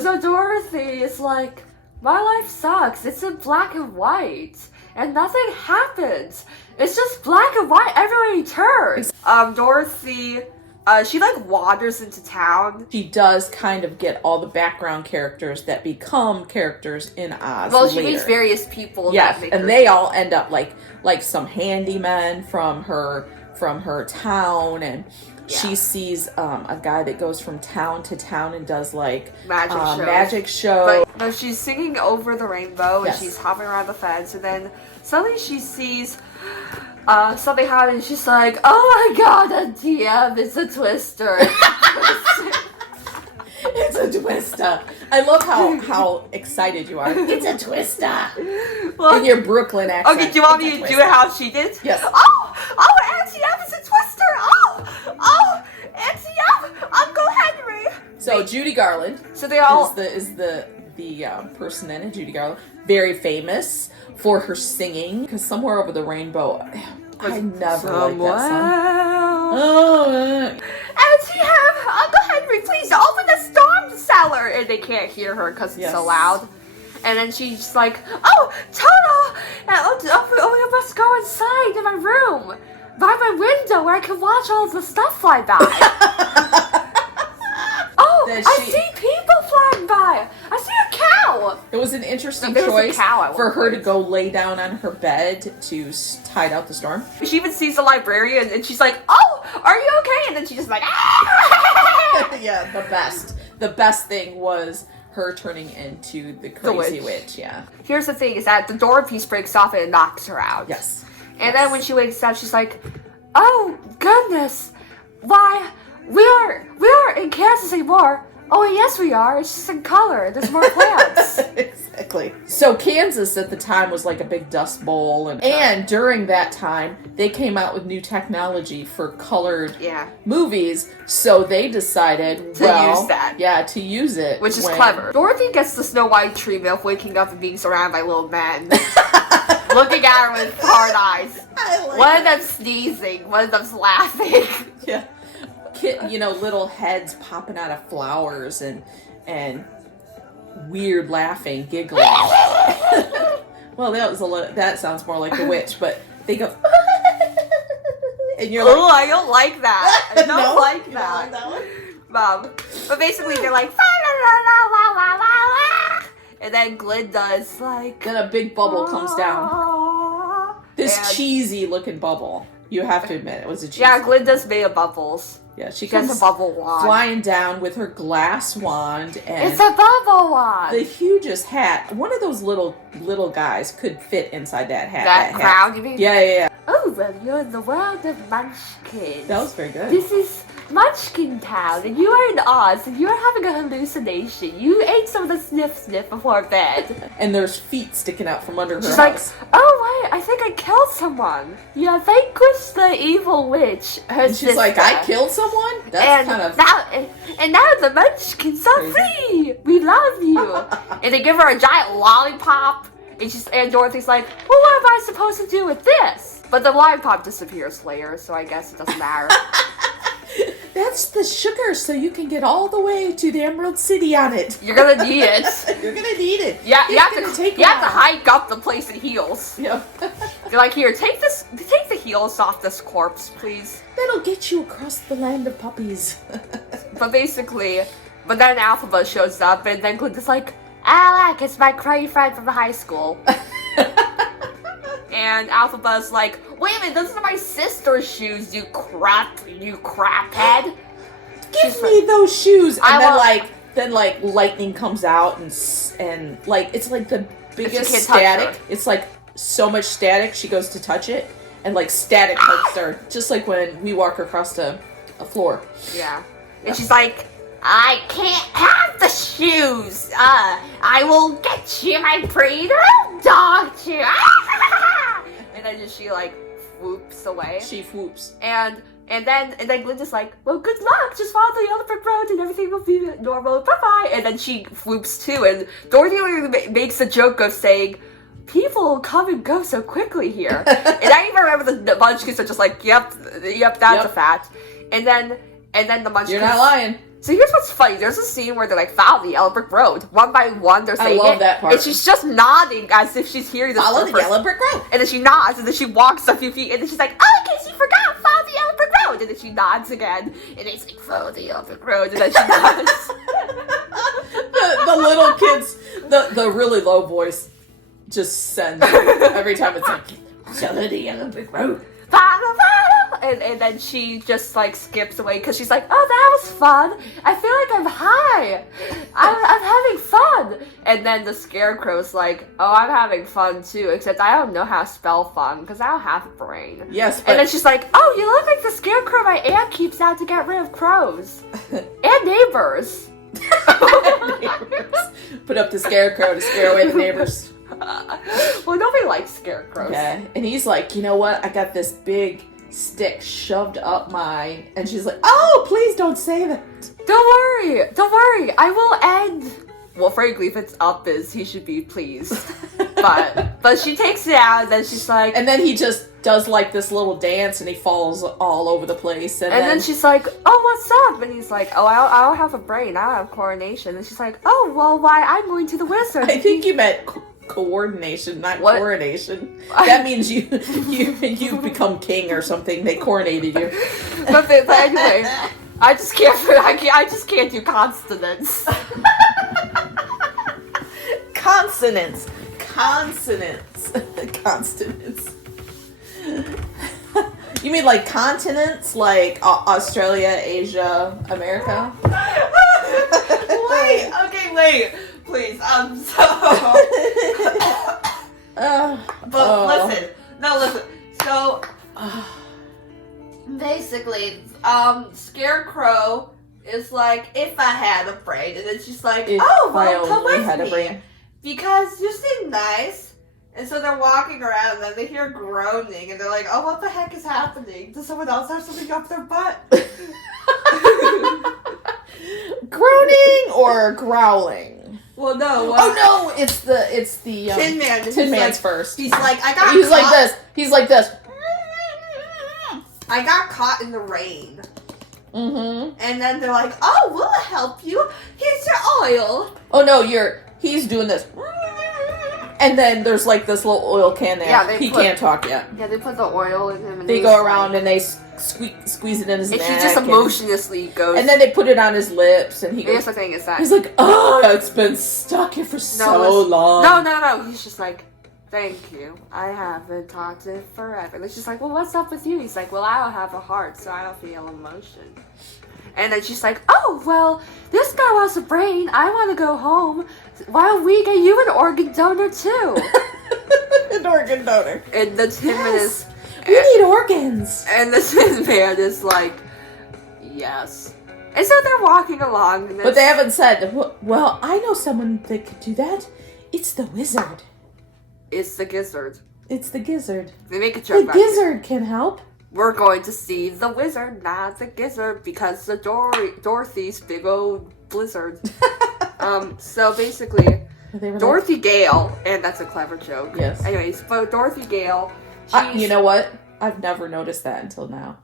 So Dorothy is like, my life sucks. It's in black and white. And nothing happens. It's just black and white everywhere you turn. Dorothy, she like wanders into town. She does kind of get all the background characters that become characters in Oz. Well, she meets various people. Yes, and they all end up like some handymen from her town, and she sees a guy that goes from town to town and does like magic show. But she's singing Over the Rainbow, and she's hopping around the fence, and then suddenly she sees something happen, and she's like, oh my god, a DM, it's a twister. It's a twister. I love how excited you are. It's a twister. Well, in your Brooklyn accent. Okay, do you want me to do it how she did? Yes. Oh, Auntie F is a twister. Oh, Auntie F, Uncle Henry. So Judy Garland. So they all is the person in it. Judy Garland, very famous for her singing. Because Somewhere Over the Rainbow, I never liked that song. Auntie F, Uncle Henry, please open the storm cellar. And they can't hear her because it's so loud. And then she's like, oh, Toto, I must go inside in my room, by my window where I can watch all the stuff fly by. I see people flying by. I see a cow. It was an interesting choice for her to go lay down on her bed to hide out the storm. She even sees the librarian and she's like, oh, are you okay? And then she's just like, ah! Yeah, the best thing was her turning into the crazy witch. Yeah. Here's the thing, is that the door piece breaks off and it knocks her out. Yes. And then when she wakes up, she's like, oh, goodness. Why, we aren't in Kansas anymore. Oh, yes, we are. It's just in color. There's more plants. Exactly. So Kansas at the time was like a big dust bowl. And during that time, they came out with new technology for colored movies. So they decided to use that. Yeah, to use it. Which is clever. Dorothy gets the Snow White treatment of waking up and being surrounded by little men. Looking at her with hard eyes. One of them sneezing. One of them's laughing. Yeah. Little heads popping out of flowers and weird laughing, giggling. Well, that sounds more like the witch, but they go and you're like, oh, I don't like that. I don't like that. You don't like that one? Mom. But basically they're like, and then Glinda's like, then a big bubble comes down. This cheesy looking bubble. You have to admit, it was a cheesy. Yeah, Glinda's made of bubbles. Yeah, she has a bubble wand. Flying down with her glass wand, and it's a bubble wand. The hugest hat. One of those little guys could fit inside that hat. That crowd, you mean? Yeah. Oh, well, you're in the world of Munchkins. That was very good. This is Munchkin Town, and you are in Oz, and you are having a hallucination. You ate some of the sniff before bed. And there's feet sticking out from under her She's house. Like, oh, wait, I think I killed someone. You have vanquished the evil witch, her and she's like, I killed someone? That's kind of... Now the Munchkins are free! We love you! And they give her a giant lollipop, and Dorothy's like, well, what am I supposed to do with this? But the lollipop disappears later, so I guess it doesn't matter. That's the sugar, so you can get all the way to the Emerald City on it. You're gonna need it. You're gonna need it. Yeah, you have to hike up the place in heels. Yep. You're like, here, take the heels off this corpse, please. That'll get you across the land of puppies. But then Alphaba shows up, and then Glinda's like, Alec, it's my crazy friend from high school. And Alphaba's like, wait a minute, those are my sister's shoes, you crap head. Give me those shoes. And then lightning comes out and like it's like the biggest static. It's like so much static. She goes to touch it and like static hurts her, just like when we walk across a floor. Yeah. And she's like, I can't have the shoes. I will get you, my pretty little dog shoe. And then she like whoops away. She whoops. And then Glinda's like, well, good luck. Just follow the yellow brick road and everything will be normal. Bye-bye. And then she whoops too. And Dorothy makes a joke of saying, people come and go so quickly here. And I even remember the Munchkins are just like, yep, that's a fact. And then the Munchkins... You're not lying. So here's what's funny. There's a scene where they're like, follow the yellow brick road. One by one, they're saying love that part. And she's just nodding as if she's hearing this. Follow the yellow brick road. And then she nods, and then she walks a few feet, and then she's like, oh, in case you forgot, follow the yellow brick road. And then she nods again, and it's like, follow the yellow brick road, and then she nods. the little kids, the really low voice just sends every time it's like, follow the yellow brick road. Follow. And then she just like skips away because she's like, oh, that was fun. I feel like I'm high. I'm having fun. And then the Scarecrow's like, oh, I'm having fun too, except I don't know how to spell fun because I don't have a brain. Yes, but... And then she's like, oh, you look like the Scarecrow my aunt keeps out to get rid of crows. And neighbors. Put up the Scarecrow to scare away the neighbors. Well, nobody likes scarecrows. Okay, and he's like, you know what? I got this big stick shoved up my... And she's like, oh, please don't say that. Don't worry. I will end. Well, frankly, if it's up he should be pleased. but she takes it out, and then she's like... And then he just does like this little dance, and he falls all over the place. And then she's like, oh, what's up? And he's like, oh, I don't have a brain. I don't have coronation. And she's like, oh, well, why? I'm going to the wizard. I think you meant... coordination, not coronation. That means you become king or something. They coronated you. But anyway, I just can't do consonants. Consonants. You mean like continents, like Australia, Asia, America? Wait. Please, listen. So, basically, Scarecrow is like, if I had a brain, and then she's like, oh, well, come with me, because you seem nice. And so they're walking around, and then they hear groaning, and they're like, oh, what the heck is happening? Does someone else have something up their butt? Groaning or growling? Well, no. No, it's the Tin Man. Tin Man's first. He's like, He's like this. I got caught in the rain. Mm-hmm. And then they're like, oh, we'll help you. Here's your oil. Oh no, he's doing this. And then there's like this little oil can there. Yeah, he can't talk yet. Yeah, they put the oil in him. And they go around and they squeeze it in his neck. And he just emotionlessly goes. And then they put it on his lips, and he goes. He's like, oh, it's been stuck here for so long. No. He's just like, thank you. I haven't talked in forever. And she's like, well, what's up with you? He's like, well, I don't have a heart, so I don't feel emotion. And then she's like, oh, well, this guy wants a brain. I want to go home. Why don't we get you an organ donor, too? An organ donor. And the Tin Man is... We need organs. And the Tin Man is like, yes. And so they're walking along. But they haven't said, well, I know someone that could do that. It's the wizard. It's the gizzard. It's the gizzard. They make a joke about it. The gizzard can help. We're going to see the wizard, not the gizzard, because the Dorothy's big old blizzard. So basically, Dorothy Gale, and that's a clever joke. Yes. Anyways, but Dorothy Gale, you know what? I've never noticed that until now.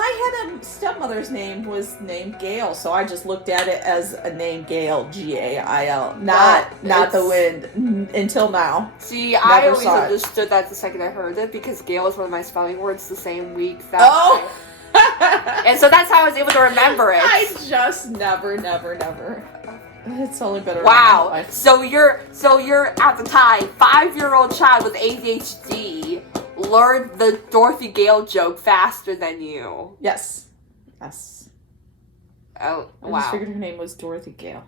I had a stepmother's name was named Gail, so I just looked at it as a name Gail, Gail, not the wind until now. See, I always understood that the second I heard it because Gail was one of my spelling words the same week that and so that's how I was able to remember it. I just never. It's only better. Wow. So you're at the time 5-year-old child with ADHD learned the Dorothy Gale joke faster than you. Yes. Oh, wow. I just figured her name was Dorothy Gale.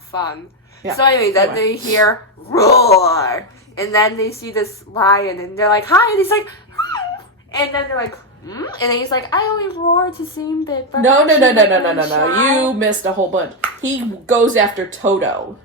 Fun. Yeah. So anyway, then they hear roar, and then they see this lion, and they're like, hi, and he's like, hi. And then they're like, and then he's like, I only roar to seem big. But no. You missed a whole bunch. He goes after Toto.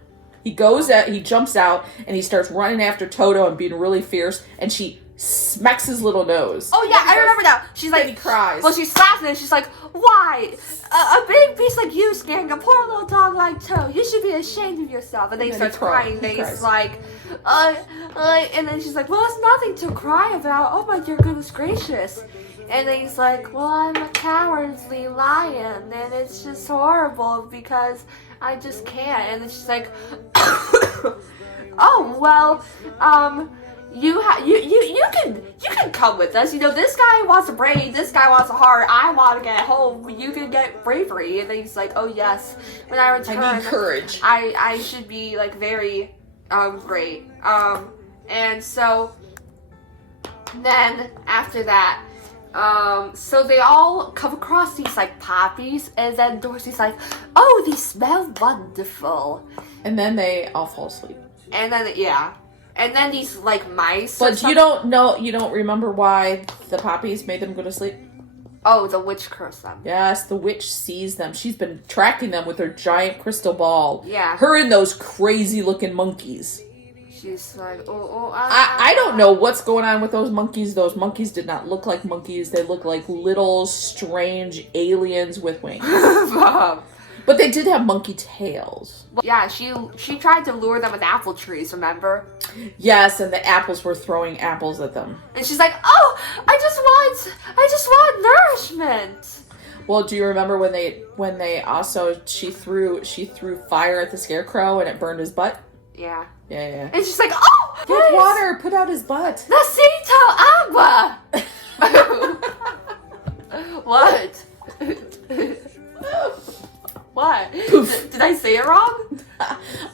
He jumps out, and he starts running after Toto and being really fierce, and she smacks his little nose. Oh yeah, I remember now. She's like, he cries. Well, she slaps him and she's like, why? A big beast like you scaring a poor little dog like Toe. You should be ashamed of yourself. And then he starts crying. And he's like, and then she's like, well, it's nothing to cry about. Oh my dear goodness gracious. And then he's like, well, I'm a cowardly lion, and it's just horrible because I just can't. And then she's like, oh well, you can come with us. You know, this guy wants a brain, this guy wants a heart. I want to get home. You can get bravery. And then he's like, oh yes, when I return, I need courage. I should be like very great. And so then after that. So they all come across these like poppies, and then Dorothy's like, oh, these smell wonderful. And then they all fall asleep. And then, yeah. And then these like mice. But you don't remember why the poppies made them go to sleep? Oh, the witch cursed them. Yes, the witch sees them. She's been tracking them with her giant crystal ball. Yeah. Her and those crazy looking monkeys. She's like, I don't know what's going on with those monkeys. Those monkeys did not look like monkeys. They looked like little, strange aliens with wings. But they did have monkey tails. Yeah, she tried to lure them with apple trees, remember? Yes, and the apples were throwing apples at them. And she's like, oh, I just want nourishment. Well, do you remember when they also, she threw fire at the scarecrow and it burned his butt? Yeah. Yeah. And she's like, oh! Get water, put out his butt. Necesito agua! What? What? Did I say it wrong?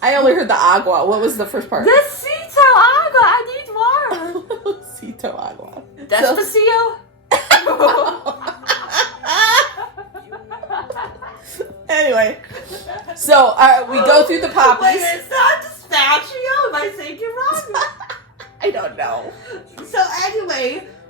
I only heard the agua. What was the first part? Necesito agua! I need water! Necesito agua. Despacito? Anyway, so we go through the poppies. Wait, it's not Despacito? Am I saying it wrong? I don't know. So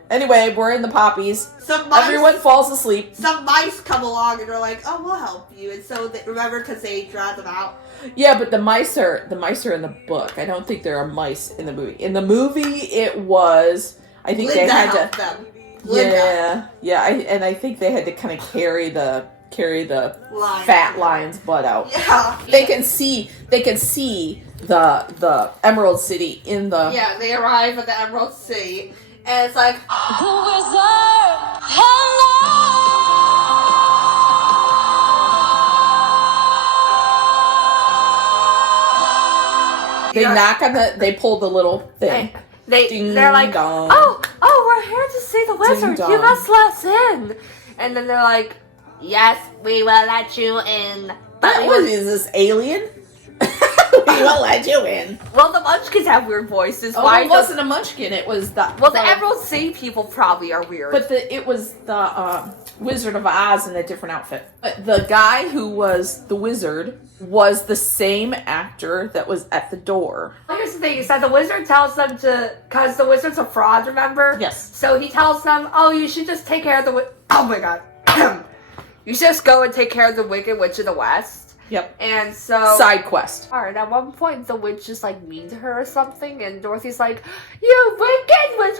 Anyway, we're in the poppies. Everyone falls asleep. Some mice come along and they're like, oh, we'll help you. And so, remember, because they dragged them out? Yeah, but the mice are in the book. I don't think there are mice in the movie. In the movie, it was, I think Linda they had helped to... them. Yeah, I think they had to kind of carry the fat lion's butt out. Yeah. They can see the Emerald City in the... Yeah, they arrive at the Emerald City, and it's like... They knock on they pull the little thing. They're like, dong. oh, we're here to see the wizard. Ding You dong. must let us in. And then they're like, yes, we will let you in. But Is this alien? We will let you in. Well, the Munchkins have weird voices. Oh, Why it wasn't a munchkin. It was the... Well, the Emerald City people probably are weird. But it was the Wizard of Oz in a different outfit. But the guy who was the wizard was the same actor that was at the door. Here's the thing, is that the wizard tells them to... Because the wizard's a fraud, remember? Yes. So he tells them, oh, you should just take care of the... Oh, my God. You should just go and take care of the Wicked Witch of the West. Yep. And so... Side quest. Alright, at one point the witch just like mean to her or something, and Dorothy's like, you wicked witch,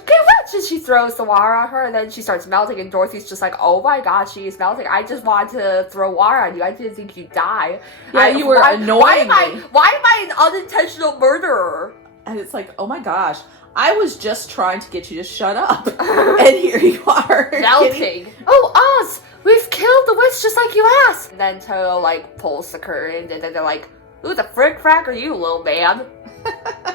and she throws the water on her, and then she starts melting, and Dorothy's just like, oh my god, she is melting. I just wanted to throw water on you. I didn't think you'd die. Yeah, you were annoying me. Why am I an unintentional murderer? And it's like, oh my gosh, I was just trying to get you to shut up. And here you are. Melting. Oh, Oz! We've killed the witch just like you asked! And then Toto, like, pulls the curtain, and then they're like, who the frick frack are you, little man?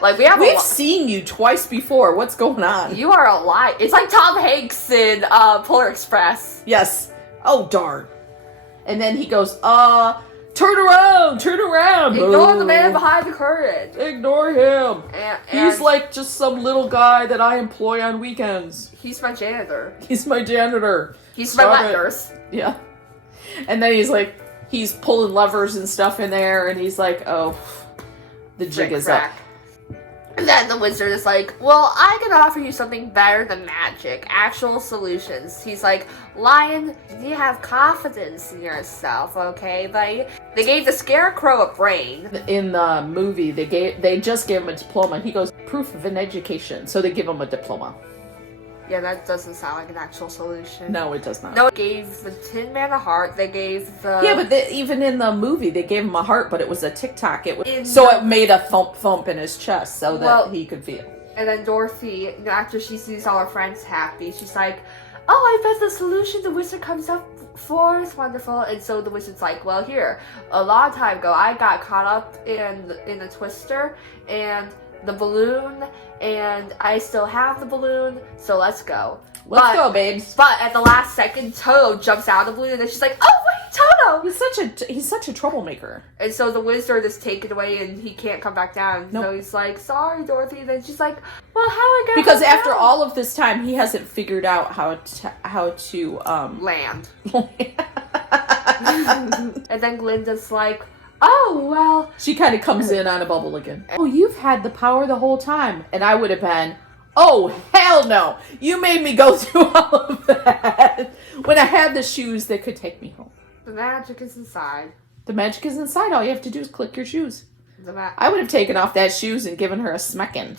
Like, we've seen you twice before. What's going on? You are alive. It's like Tom Hanks in Polar Express. Yes. Oh, darn. And then he goes, turn around! Ignore the man behind the curtain. Ignore him. And he's like just some little guy that I employ on weekends. He's my janitor. He's my janitor. He's my wet nurse. Yeah. And then he's pulling levers and stuff in there, and he's like, oh, the jig is up. And then the wizard is like, well, I can offer you something better than magic. Actual solutions. He's like, Lion, you have confidence in yourself, okay? But they gave the scarecrow a brain. In the movie, they just gave him a diploma. He goes, proof of an education. So they give him a diploma. Yeah, that doesn't sound like an actual solution. No, it does not. No, it gave the Tin Man a heart. They gave the... Yeah, but even in the movie, they gave him a heart, but it was a tic-tac. It made a thump in his chest so that he could feel. And then Dorothy, after she sees all her friends happy, she's like, oh, I bet the solution the wizard comes up for is wonderful. And so the wizard's like, well, here, a long time ago, I got caught up in a twister and the balloon, and I still have the balloon, so let's go. Let's go, babes. But at the last second, Toto jumps out of the balloon, and she's like, oh, wait, Toto! He's such a troublemaker. And so the wizard is taken away, and he can't come back down. Nope. So he's like, sorry, Dorothy. And then she's like, well, how are I gonna Because after all of this time, he hasn't figured out how to land. And then Glinda's like, oh, well... She kind of comes in on a bubble again. Oh, you've had the power the whole time. And I would have been, oh, hell no. You made me go through all of that when I had the shoes that could take me home. The magic is inside. The magic is inside. All you have to do is click your shoes. I would have taken off that shoes and given her a smecking.